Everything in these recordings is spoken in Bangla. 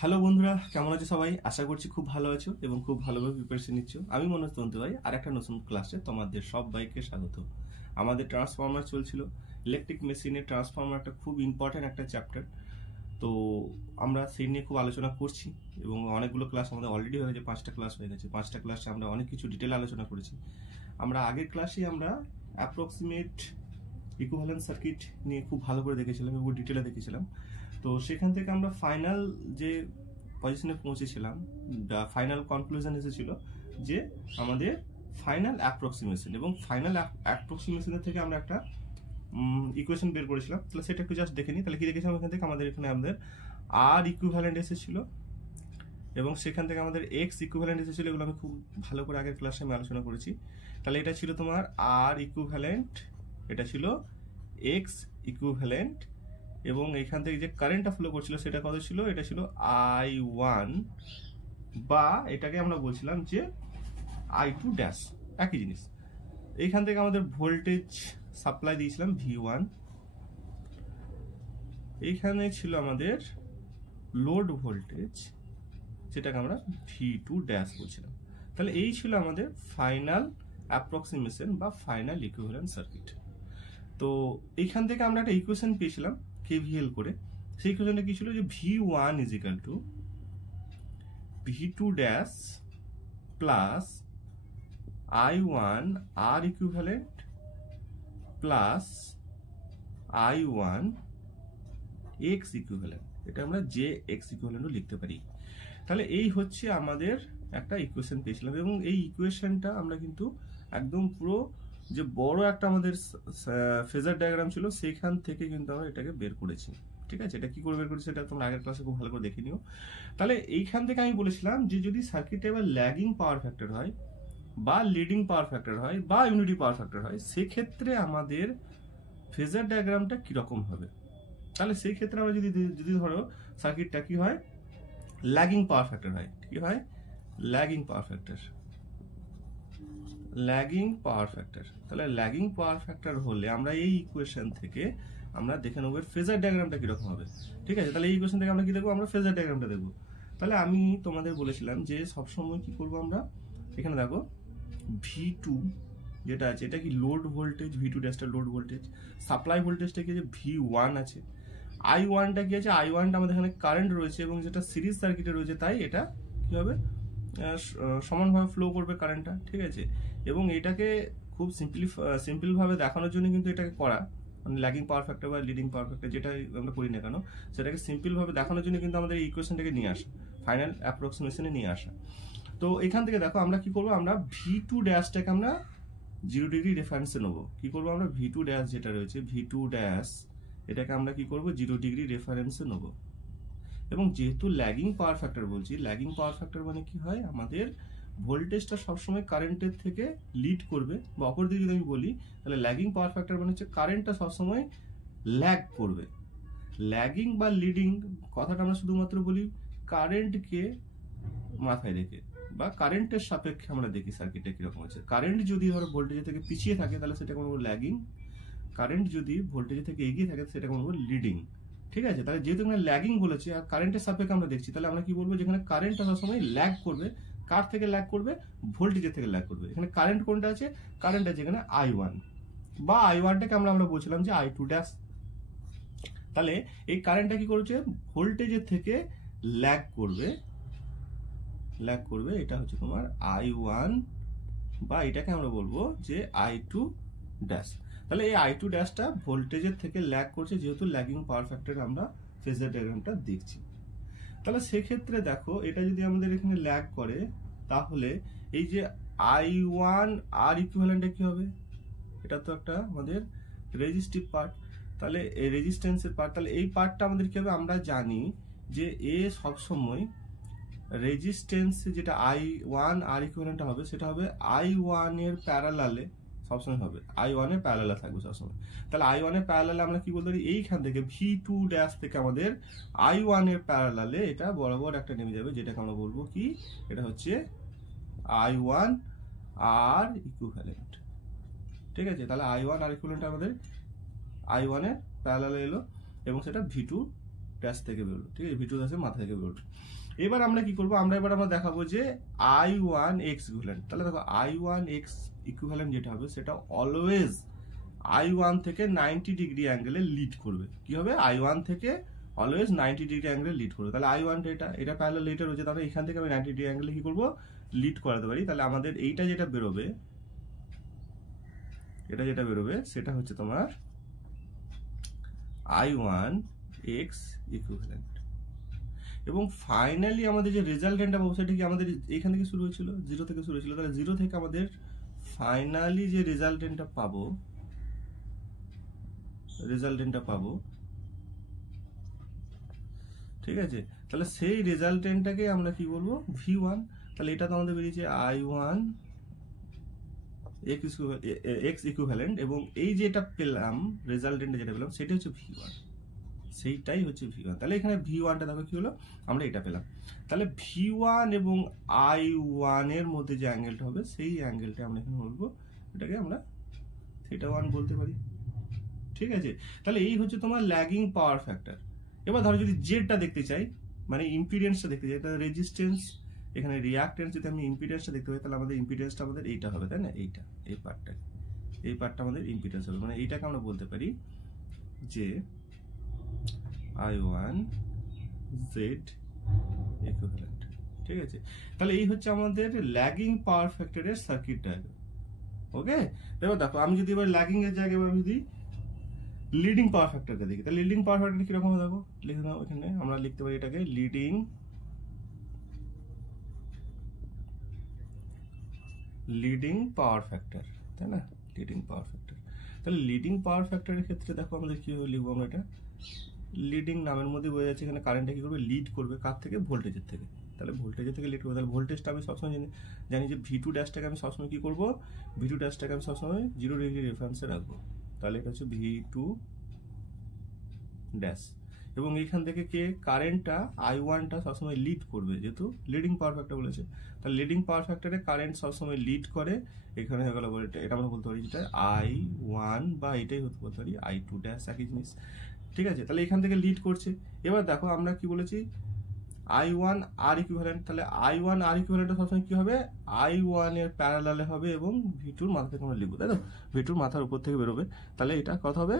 হ্যালো বন্ধুরা, কেমন আছো সবাই? আশা করছি খুব ভালো আছো এবং খুব ভালোভাবে প্রিপারেশন নিচ্ছ। আমি মনোজ তন্তু ভাই আর একটা নতুন ক্লাসে তোমাদের সবাইকে স্বাগত। আমাদের ট্রান্সফর্মার চলছিল। ইলেকট্রিক মেশিনের ট্রান্সফর্মার একটা খুব ইম্পর্টেন্ট একটা চ্যাপ্টার। তো আমরা সেই নিয়ে খুব আলোচনা করছি এবং অনেকগুলো ক্লাস আমাদের অলরেডি হয়ে গেছে, 5টা ক্লাস হয়ে গেছে। 5টা ক্লাসে আমরা অনেক কিছু ডিটেল আলোচনা করেছি। আমরা আগের ক্লাসে আমরা অ্যাপ্রক্সিমেট ইকুইভ্যালেন্ট সার্কিট নিয়ে খুব ভালো করে দেখেছিলাম এবং ডিটেলে দেখেছিলাম। তো সেখান থেকে আমরা ফাইনাল যে পজিশনে পৌঁছেছিলাম, ফাইনাল কনক্লুশন এসেছিল যে আমাদের ফাইনাল অ্যাপ্রক্সিমেশন, এবং ফাইনাল অ্যাপ্রক্সিমেশনের থেকে আমরা একটা ইকুয়েশন বের করেছিলাম। তাহলে সেটা একটু জাস্ট দেখে নিই। তাহলে কি দেখেছিলাম এখান থেকে? আমাদের আর ইকুইভ্যালেন্ট এসেছিল এবং সেখান থেকে আমাদের এক্স ইকুইভ্যালেন্ট এসেছিল। এগুলো আমি খুব ভালো করে আগের ক্লাসে আমি আলোচনা করেছি। তাহলে এটা ছিল তোমার আর ইকুইভ্যালেন্ট, এটা ছিল এক্স ইকুইভ্যালেন্ট, এবং এখান থেকে যে কারেন্টটা ফ্লো করছিল সেটা কত ছিল? এটা ছিল I1, বা এটাকে আমরা বলছিলাম যে I2 ড্যাশ, একই জিনিস। এইখান থেকে আমাদের ভোল্টেজ সাপ্লাই দিয়েছিলাম V1, এইখানে ছিল আমাদের লোড ভোল্টেজ, সেটাকে আমরা V2 ড্যাশ বলছিলাম। তাহলে এই ছিল আমাদের ফাইনাল অ্যাপ্রক্সিমেশন বা ফাইনাল ইকুইভ্যালেন্ট সার্কিট। তো এইখান থেকে আমরা একটা ইকুয়েশন পেয়েছিলাম KVL করে। সেই ইকুয়েশনটা কি ছিল? যে V1 is equal to V2 dash plus I1 R equivalent plus I1 X equivalent. এটা আমরা যে X ইকুইভ্যালেন্টও লিখতে পারি। তাহলে এই হচ্ছে আমাদের একটা ইকুয়েশন পেয়েছিলাম, এবং এই ইকুয়েশনটা আমরা কিন্তু একদম পুরো যে বড় একটা আমাদের ফেজার ডায়াগ্রাম ছিল সেখান থেকে কিন্তু আমরা এটাকে বের করেছি। ঠিক আছে, এটা কি করে বের করেছি সেটা তোমরা আগের ক্লাসে খুব ভালো করে দেখে নিও। তাহলে এইখান থেকে আমি বলেছিলাম যে যদি সার্কিটে এবার ল্যাগিং পাওয়ার ফ্যাক্টর হয় বা লিডিং পাওয়ার ফ্যাক্টর হয় বা ইউনিটি পাওয়ার ফ্যাক্টর হয়, সেক্ষেত্রে আমাদের ফেজার ডায়াগ্রামটা কিরকম হবে। তাহলে সেই ক্ষেত্রে আমরা যদি ধরো সার্কিটটা কি হয়, ল্যাগিং পাওয়ার ফ্যাক্টর হয়, কি হয়? Lagging power factor, lagging power factor. তাহলে ল্যাগিং পাওয়ার ফ্যাক্টর হলে আমরা এই ইকুয়েশন থেকে আমরা দেখে নেবো ফেজার ডায়াগ্রামটা কিরকম হবে। ঠিক আছে, তাহলে এই ইকুয়েশন থেকে আমরা কি দেখবো? আমরা ফেজার ডায়াগ্রামটা দেখবো। তাহলে আমি তোমাদের বলেছিলাম যে সবসময় কি করবো আমরা, এখানে দেখো V2 যেটা আছে এটা কি লোড ভোল্টেজ, V2 ড্যাশটা লোড ভোল্টেজ, সাপ্লাই ভোল্টেজটা কি আছে? V1 আছে, I1টা কি আছে? I1টা আমাদের এখানে কারেন্ট রয়েছে এবং যেটা সিরিজ সার্কিটে রয়েছে, তাই এটা কি হবে? সমানভাবে ফ্লো করবে কারেন্টটা। ঠিক আছে, এবং এটাকে খুব সিম্পলভাবে দেখানোর জন্য কিন্তু এটাকে করা, মানে ল্যাগিং পাওয়ার ফ্যাক্টর বা লিডিং পাওয়ার ফ্যাক্টর যেটাই আমরা করি না কেন, সেটাকে সিম্পলভাবে দেখানোর জন্য কিন্তু আমাদের এই ইকুয়েশনটাকে নিয়ে আসা, ফাইনাল অ্যাপ্রক্সিমেশনে নিয়ে আসা। তো এখান থেকে দেখো আমরা কি করবো, আমরা V2 ড্যাশটাকে আমরা 0 ডিগ্রি রেফারেন্সে নেবো। কি করবো আমরা? V2 ড্যাশ যেটা রয়েছে, V2 ড্যাশ এটাকে আমরা কি করবো? 0 ডিগ্রি রেফারেন্সে নেবো। এবং যেহেতু ল্যাগিং পাওয়ার ফ্যাক্টর বলছি, ল্যাগিং পাওয়ার ফ্যাক্টর মানে কি হয়? আমাদের ভোল্টেজটা সবসময় কারেন্টের থেকে লিড করবে, বা অপর দিকে যদি আমি বলি তাহলে ল্যাগিং পাওয়ার ফ্যাক্টর মানে হচ্ছে কারেন্টটা সবসময় ল্যাগ করবে। ল্যাগিং বা লিডিং কথাটা আমরা শুধুমাত্র বলি কারেন্টকে মাথায় রেখে, বা কারেন্টের সাপেক্ষে আমরা দেখি সার্কিটে কিরকম আছে। কারেন্ট যদি ধরো ভোল্টেজের থেকে পিছিয়ে থাকে তাহলে সেটা বলবো ল্যাগিং, কারেন্ট যদি ভোল্টেজের থেকে এগিয়ে থাকে সেটা বলবো লিডিং। ঠিক আছে, তাহলে যেহেতু এখানে ল্যাগিং বলেছে আর কারেন্টের সাপেক্ষে আমরা দেখছি, তাহলে আমরা কি বলবো? যেখানে কারেন্টটা সবসময় ল্যাগ করবে, কার থেকে ল্যাগ করবে? ভোল্টেজের থেকে ল্যাগ করবে। এখানে কারেন্ট কোনটা আছে? কারেন্ট আছে এখানে I1, বা I1টাকে আমরা বলছিলাম যে I2 ড্যাশ। তাহলে এই কারেন্টটা কি করছে? ভোল্টেজের থেকে ল্যাগ করবে, ল্যাগ করবে। এটা হচ্ছে তোমার I1, বা এটাকে আমরা বলবো যে I2 ড্যাশ। তাহলে এই I2 ড্যাশটা ভোল্টেজের থেকে ল্যাগ করছে, যেহেতু ল্যাগিং পাওয়ার ফ্যাক্টর আমরা ফেজার ডায়াগ্রামটা দেখছি। তাহলে সেক্ষেত্রে দেখো এটা যদি আমাদের এখানে ল্যাগ করে, তাহলে এই যে I1 R ইকুইভ্যালেন্টটা কি হবে? এটা তো একটা আমাদের রেজিস্টিভ পার্ট, তাহলে এই রেজিস্ট্যান্সের পার্ট। তাহলে এই পার্টটা আমাদের কি হবে? আমরা জানি যে এ সবসময় রেজিস্ট্যান্স যেটা I1 R ইকুইভ্যালেন্ট হবে সেটা হবে I1 এর প্যারালালে সবসময় হবে, I1 এর প্যারালালে থাকবে সবসময়। তাহলে I1 এর প্যারালালে আমরা কি বলতে পারি? এইখান থেকে V2 ড্যাশ থেকে আমাদের I1 এর প্যারালালে এটা বরাবর একটা নেমে যাবে, যেটাকে আমরা বলবো কি? এটা হচ্ছে I1 R ইকুইভ্যালেন্ট। ঠিক আছে, তাহলে I1 R ইকুইভ্যালেন্ট আমাদের I1 এর প্যারালালে এলো এবং সেটা V2 ড্যাশ থেকে বেরোলো, ঠিক আছে, ভি টু ড্যাশের মাথা থেকে বেরোলো। এবার আমরা কি করবো, আমরা দেখাবো যে I1 x ইকুইভ্যালেন্ট। তাহলে দেখো I1 x ইকুইভ্যালেন্ট যেটা হবে সেটা অলওয়েজ I1 থেকে 90 ডিগ্রি অ্যাঙ্গেলে লিড করবে। কি হবে, I1 থেকে অলওয়েজ 90 ডিগ্রি অ্যাঙ্গেলে লিড করবে। তাহলে I1 এটা প্যারালাল এইটা রয়েছে, তাহলে এখান থেকে আমি 90 ডিগ্রি অ্যাঙ্গেলে কি করবো, লিড করাতে পারি। তাহলে আমাদের এইটা যেটা বেরোবে, এটা যেটা বেরোবে সেটা হচ্ছে তোমার I1 x ইকুইভ্যালেন্ট। এবং ফাইনালি আমাদের যে রেজাল্টেন্টটা পাবো সেটা কি আমাদের এখান থেকে শুরু হয়েছিল, 0 থেকে শুরু হয়েছিল। তাহলে 0 থেকে আমাদের ফাইনালি যে রেজাল্টেন্টটা পাবো, ঠিক আছে, তাহলে সেই রেজাল্টেন্টটাকে আমরা কি বলবো, V1। তাহলে এটা তো আমাদের বেরিয়েছে I1 x ইকুইভ্যালেন্ট, এবং এই যেটা পেলাম রেজাল্টেন্টে যেটা পেলাম সেটা হচ্ছে V1, সেইটাই হচ্ছে V1। তাহলে এখানে V1টা দেখো কি হলো, আমরা এটা পেলাম। তাহলে V1 এবং I1 এর মধ্যে যে অ্যাঙ্গেলটা হবে সেই অ্যাঙ্গেলটা আমরা এখানে বলবো, এটাকে আমরা θ1 বলতে পারি, ঠিক আছে। তাহলে এই হচ্ছে তোমার ল্যাগিং পাওয়ার ফ্যাক্টর। এবার ধরো যদি জেডটা দেখতে চাই, মানে ইম্পিডেন্সটা দেখতে চাই, তাহলে রেজিস্ট্যান্স, এখানে রিঅ্যাক্ট্যান্স, যদি আমি ইম্পিডেন্সটা দেখতে পাই তাহলে আমাদের ইম্পিডেন্সটা আমাদের এইটা হবে, তাই না, এইটা, এই পার্টটা আমাদের ইম্পিডেন্স হবে। মানে এইটাকে আমরা বলতে পারি যে I1 Z ইকুইভ্যালেন্ট, ঠিক আছে। তাহলে এই হচ্ছে আমাদের ল্যাগিং পাওয়ার ফ্যাক্টরের সার্কিট ডায়াগ্রাম। ওকে, এবার দেখো আমি যদি এবার ল্যাগিং এর জায়গায় আমি যদি লিডিং পাওয়ার ফ্যাক্টরটা দেখি, তাহলে লিডিং পাওয়ার ফ্যাক্টর কিরকম হবে দেখো, লিখে নাও। এখানে আমরা লিখতে পারি এটাকে লিডিং পাওয়ার ফ্যাক্টর, তাই না, লিডিং পাওয়ার ফ্যাক্টর। তাহলে লিডিং পাওয়ার ফ্যাক্টরের ক্ষেত্রে দেখো আমাদের কি হবে, লিখবো আমরা এটা লিডিং, নামের মধ্যে বোঝা যাচ্ছে এখানে কারেন্টটা কি করবে, লিড করবে কার থেকে, ভোল্টেজের থেকে। তাহলে ভোল্টেজের থেকে লিড করবে। তাহলে ভোল্টেজটা আমি সবসময় জানি যে V2 ড্যাশটাকে আমি সবসময় কি করবো, V2 ড্যাশটাকে আমি সবসময় 0 ডিগ্রি রেফারেন্সে রাখবো। তাহলে এটা হচ্ছে V2 ড্যাশ, এবং এইখান থেকে কে কারেন্টটা I1টা সবসময় লিড করবে, যেহেতু লিডিং পাওয়ার ফ্যাক্টর বলেছে। তাহলে লিডিং পাওয়ার ফ্যাক্টরে কারেন্ট সবসময় লিড করে, এখানে হয়ে গেল এটা আমরা বলতে পারি যেটা I1, বা এটাই হতে বলতে পারি I2 ড্যাশ, একই জিনিস, ঠিক আছে। তাহলে এখান থেকে লিড করছে। এবার দেখো আমরা কি বলেছি, I1 R ইকুইভ্যালেন্ট। তাহলে I1 R ইকুইভ্যালেন্ট সবসময় কি হবে, I1 এর প্যারালালে হবে, এবং V2 মাথা থেকে আমরা লিখবো, তাই তো, V2 মাথার উপর থেকে বেরোবে। তাহলে এটা কত হবে,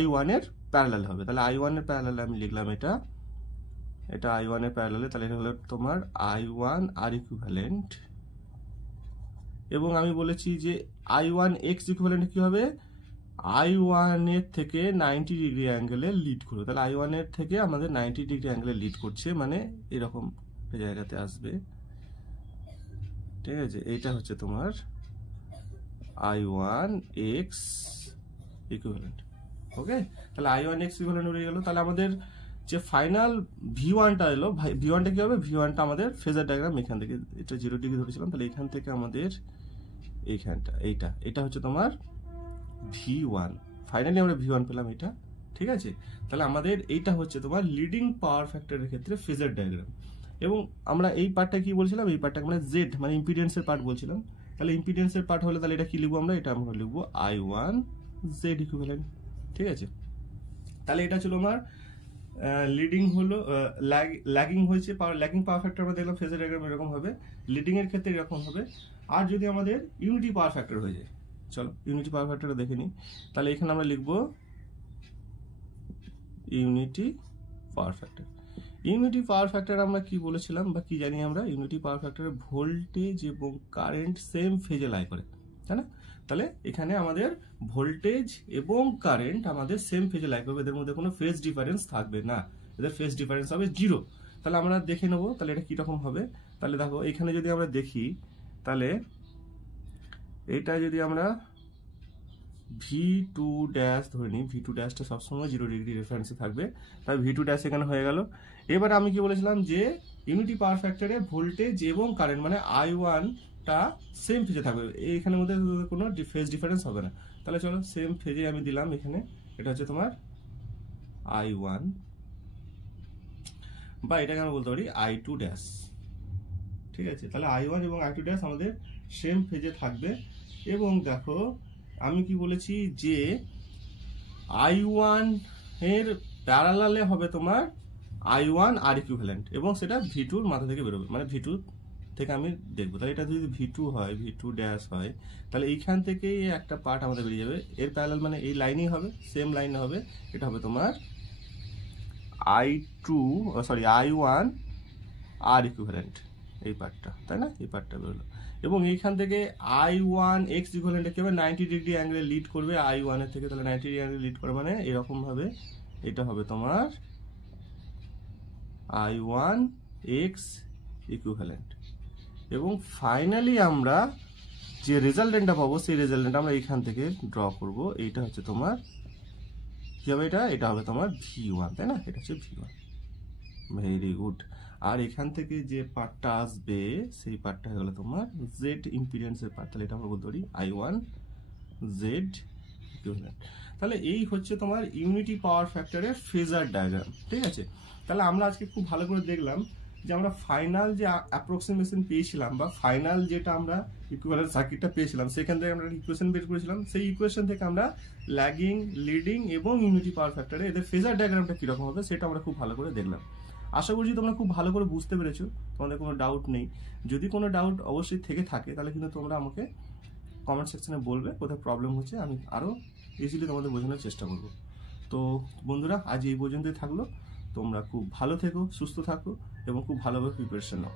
I1 এর প্যারালালে হবে। তাহলে I1 এর প্যারালালে আমি লিখলাম এটা I1 এর প্যারালালে। তাহলে এটা হলো তোমার I1 R ইকুইভ্যালেন্ট, এবং আমি বলেছি যে I1 X ইকুইভ্যালেন্ট কি হবে, I1 এর থেকে 90 ডিগ্রি অ্যাঙ্গেলে লিড করবে। তাহলে I1 এর থেকে আমাদের 90 ডিগ্রি অ্যাঙ্গেলে লিড করছে, মানে এরকম জায়গাতে আসবে, ঠিক আছে। এইটা হচ্ছে তোমার I1 X ইকুইভ্যালেন্ট। ওকে, তাহলে I1 X ইকুইভ্যালেন্ট হয়ে গেল। তাহলে আমাদের যে ফাইনাল V1টা এলো, V1টা কি হবে, V1টা আমাদের ফেজার ডায়াগ্রাম এখান থেকে, এটা 0 ডিগ্রি ধরেছিলাম, তাহলে এখান থেকে আমাদের এইখানটা, এটা হচ্ছে তোমার V1। ফাইনালি আমরা V1 পেলাম এটা, ঠিক আছে। তাহলে আমাদের এইটা হচ্ছে তোমার লিডিং পাওয়ার ফ্যাক্টরের ক্ষেত্রে ফেজার ডায়াগ্রাম। এবং আমরা এই পার্টটা কি বলছিলাম, এই পার্টটাকে আমরা Z মানে ইম্পিডেন্সের পার্ট বলছিলাম। তাহলে ইম্পিডেন্সের পার্ট হলে তাহলে এটা কি লিখবো আমরা, এটা আমরা লিখবো I1 Z ইকুইভ্যালেন্ট, ঠিক আছে। তাহলে এটা ছিল আমার লিডিং হলো, ল্যাগিং হয়েছে, ল্যাগিং পাওয়ার ফ্যাক্টর আমরা দেখলাম ফেজার ডায়াগ্রাম এরকম হবে, লিডিং এর ক্ষেত্রে এরকম হবে। আর যদি আমাদের ইউনিটি পাওয়ার ফ্যাক্টর হয়ে যায়, চলো ইউনিটি পাওয়ার ফ্যাক্টরটা দেখে নিই। তাহলে এখানে আমরা লিখবো unity power factor. Unity power factor আমরা কি বলেছিলাম বা কি জানি আমরা, ইউনিটি পাওয়ার ফ্যাক্টরে ভোল্টেজ এবং কারেন্ট সেম ফেজে লাই করে, তাই না। তাহলে এখানে আমাদের ভোল্টেজ এবং কারেন্ট আমাদের সেম ফেজে লাই করবে, এদের মধ্যে কোনো ফেজ ডিফারেন্স থাকবে না, এদের ফেজ ডিফারেন্স হবে 0। তাহলে আমরা দেখে নেবো তাহলে এটা কিরকম হবে। তাহলে দেখো এখানে যদি আমরা দেখি, তাহলে এটা যদি আমরা V2 ড্যাশ ধরে নিই, V2 ড্যাশটা সবসময় 0 ডিগ্রি রেফারেন্সে থাকবে, তাই V2 ড্যাশ এখানে হয়ে গেল। এবার আমি কি বলেছিলাম যে ইউনিটি পাওয়ার ফ্যাক্টরে ভোল্টেজ এবং কারেন্ট মানে I1টা সেম ফেজে থাকবে, এইখানের মধ্যে কোনো ফেজ ডিফারেন্স হবে না। তাহলে চলো সেম ফেজে আমি দিলাম এখানে, এটা হচ্ছে তোমার I1, বা এটাকে আমরা বলতে পারি I2 ড্যাশ, ঠিক আছে। তাহলে I1 এবং I2 ড্যাশ আমাদের সেম ফেজে থাকবে। এবং দেখো আমি কি বলেছি যে I1 এর প্যারালালে হবে তোমার I1 আর ইকুইভ্যালেন্ট, এবং সেটা V2 এর মাথা থেকে বেরোবে, মানে V2 থেকে আমি দেখবো। তাহলে এটা যদি V2 হয়, V2 ড্যাশ হয়, তাহলে এইখান থেকেই একটা পার্ট আমাদের বেরিয়ে যাবে, এর প্যারালাল মানে এই লাইনই হবে, সেম লাইন হবে, এটা হবে তোমার I1 আর ইকুইভ্যালেন্ট, এই পার্টটা, তাই না? এই পার্টটা বেরোলো, এবং এইখান থেকে I1 এক্স ইকুইভ্যালেন্ট কি হবে, 90 ডিগ্রি অ্যাঙ্গেলে লিড করবে I1 এর থেকে, তাহলে 90 ডিগ্রি অ্যাঙ্গেলে লিড করে মানে এরকম ভাবে এটা হবে তোমার I1 এক্স ইকুইভ্যালেন্ট। এবং ফাইনালি আমরা যে রেজাল্টেন্টটা পাবো সেই রেজাল্টেন্ট আমরা এইখান থেকে ড্র করব, এইটা হচ্ছে তোমার কি হবে, এটা হবে তোমার V1, তাই না? এটা হচ্ছে V1। Very good. আর এখান থেকে যে পার্টটা আসবে সেই পার্টটা হয়ে গেল তোমার জেড ইম্পিডেন্সের পার্ট, তাহলে এটা আমরা বলতে পারি I1 জেড ইকুইভ্যালেন্ট। তাহলে এই হচ্ছে তোমার ইউনিটি পাওয়ার ফ্যাক্টরের ফেজার ডায়াগ্রাম, ঠিক আছে? তাহলে আমরা আজকে খুব ভালো করে দেখলাম যে আমরা ফাইনাল যে অ্যাপ্রক্সিমেশন পেয়েছিলাম, বা ফাইনাল যেটা আমরা ইকুইভ্যালেন্ট সার্কিটটা পেয়েছিলাম, সেখান থেকে আমরা ইকুয়েশন বের করেছিলাম, সেই ইকুয়েশন থেকে আমরা ল্যাগিং, লিডিং এবং ইউনিটি পাওয়ার ফ্যাক্টরে এদের ফেজার ডায়াগ্রামটা কিরকম হবে সেটা আমরা খুব ভালো করে দেখলাম। আশা করছি তোমরা খুব ভালো করে বুঝতে পেরেছো, তোমাদের কোনো ডাউট নেই। যদি কোনো ডাউট অবশ্যই থেকে থাকে তাহলে কিন্তু তোমরা আমাকে কমেন্ট সেকশনে বলবে কোথায় প্রবলেম হচ্ছে, আমি আরও ইজিলি তোমাদের বোঝানোর চেষ্টা করব। তো বন্ধুরা, আজ এই পর্যন্তই থাকলো। তোমরা খুব ভালো থেকো, সুস্থ থাকো এবং খুব ভালোভাবে প্রিপারেশন নাও।